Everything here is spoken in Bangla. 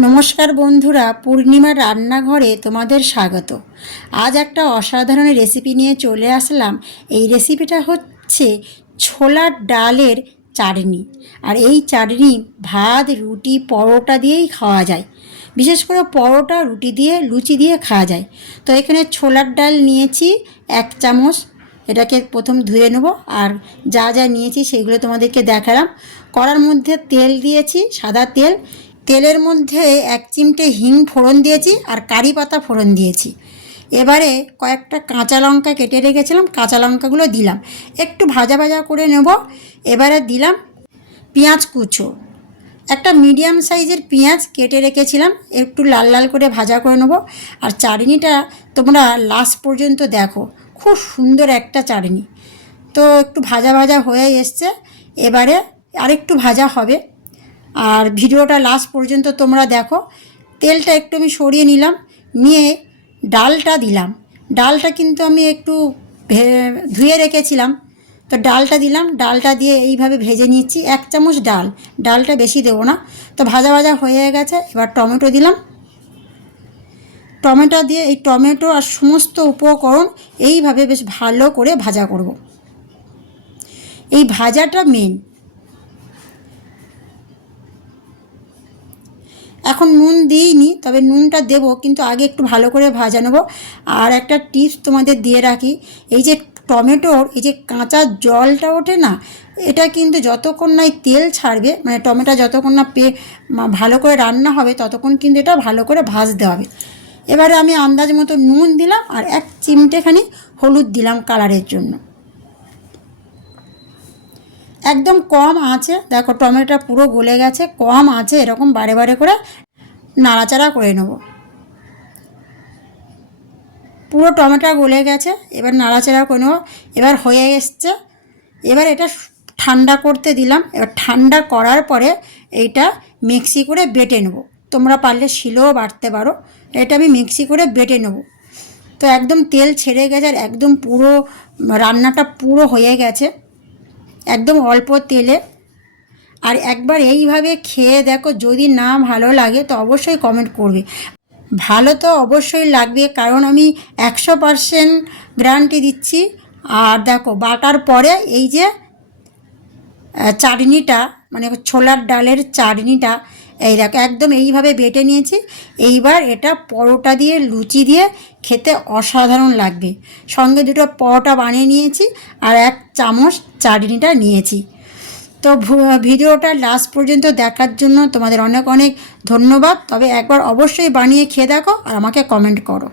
নমস্কার বন্ধুরা, পূর্ণিমার রান্নাঘরে তোমাদের স্বাগত। আজ একটা অসাধারণ রেসিপি নিয়ে চলে আসলাম। এই রেসিপিটা হচ্ছে ছোলার ডালের চাটনি। আর এই চাটনি ভাত, রুটি, পরোটা দিয়েই খাওয়া যায়। বিশেষ করে পরোটা, রুটি দিয়ে, লুচি দিয়ে খাওয়া যায়। তো এখানে ছোলার ডাল নিয়েছি এক চামচ। এটাকে প্রথম ধুয়ে নেব আর যা যা নিয়েছি সেগুলো তোমাদেরকে দেখালাম। কড়ার মধ্যে তেল দিয়েছি, সাদা তেল। তেলের মধ্যে এক চিমটে হিং ফোড়ন দিয়েছি আর কারি পাতা ফোড়ন দিয়েছি। এবারে কয়েকটা কাঁচা লঙ্কা কেটে রেখেছিলাম, কাঁচা লঙ্কাগুলো দিলাম। একটু ভাজা ভাজা করে নেব। এবারে দিলাম পেঁয়াজ কুচো। একটা মিডিয়াম সাইজের পেঁয়াজ কেটে রেখেছিলাম, একটু লাল লাল করে ভাজা করে নেব। আর চাটনিটা তোমরা লাস্ট পর্যন্ত দেখো, খুব সুন্দর একটা চাটনি। তো একটু ভাজা ভাজা হয়ে এসছে, এবারে আরেকটু ভাজা হবে। আর ভিডিওটা লাস্ট পর্যন্ত তোমরা দেখো। তেলটা একটু আমি সরিয়ে নিলাম, নিয়ে ডালটা দিলাম। ডালটা কিন্তু আমি একটু ধুয়ে রেখেছিলাম। তো ডালটা দিলাম, ডালটা দিয়ে এইভাবে ভেজে নিচ্ছি। এক চামচ ডাল, ডালটা বেশি দেবো না। তো ভাজা ভাজা হয়ে গেছে, এবার টমেটো দিলাম। টমেটো দিয়ে এই টমেটো আর সমস্ত উপকরণ এইভাবে বেশ ভালো করে ভাজা করব। এই ভাজাটা মেন এখন নুন দিইনি, তবে নুনটা দেব, কিন্তু আগে একটু ভালো করে ভাজা নেব। আর একটা টিপস তোমাদের দিয়ে রাখি, এই যে টমেটোর, এই যে কাঁচা জলটা ওঠে না, এটা কিন্তু যতক্ষণ না তেল ছাড়বে মানে টমেটো যতক্ষণ না পে ভালো করে রান্না হবে, ততক্ষণ কিন্তু এটা ভালো করে ভাজতে হবে। এবারে আমি আন্দাজ মতো নুন দিলাম, আর এক চিমটেখানি হলুদ দিলাম কালারের জন্য। একদম কম আছে। দেখো, টমেটোটা পুরো গলে গেছে, কম আছে, এরকম বারে বারে করে নাড়াচাড়া করে নেব। পুরো টমেটো গলে গেছে, এবার নাড়াচাড়া করে নেব। এবার হয়ে এসছে, এবার এটা ঠান্ডা করতে দিলাম। এবার ঠান্ডা করার পরে এইটা মিক্সি করে বেটে নেব। তোমরা পারলে শিলেও বাটতে পারো। এটা আমি মিক্সি করে বেটে নেব। তো একদম তেল ছেড়ে গেছে আর একদম পুরো রান্নাটা পুরো হয়ে গেছে। একদম অল্প তেলে। আর একবার এইভাবে খেয়ে দেখো, যদি না ভালো লাগে তো অবশ্যই কমেন্ট করবে। ভালো তো অবশ্যই লাগবে, কারণ আমি একশো পারসেন্ট গ্যারান্টি দিচ্ছি। আর দেখো, বাটার পরে এই যে চাটনিটা মানে ছোলার ডালের চাটনিটা এই দেখো, একদম এইভাবে বেটে নিয়েছি। এইবার এটা পরোটা দিয়ে, লুচি দিয়ে খেতে অসাধারণ লাগবে। সঙ্গে দুটো পরোটা বানিয়ে নিয়েছি আর এক চামচ চাটনিটা নিয়েছি। তো ভিডিওটা লাস্ট পর্যন্ত দেখার জন্য তোমাদের অনেক অনেক ধন্যবাদ। তবে একবার অবশ্যই বানিয়ে খেয়ে দেখো আর আমাকে কমেন্ট করো।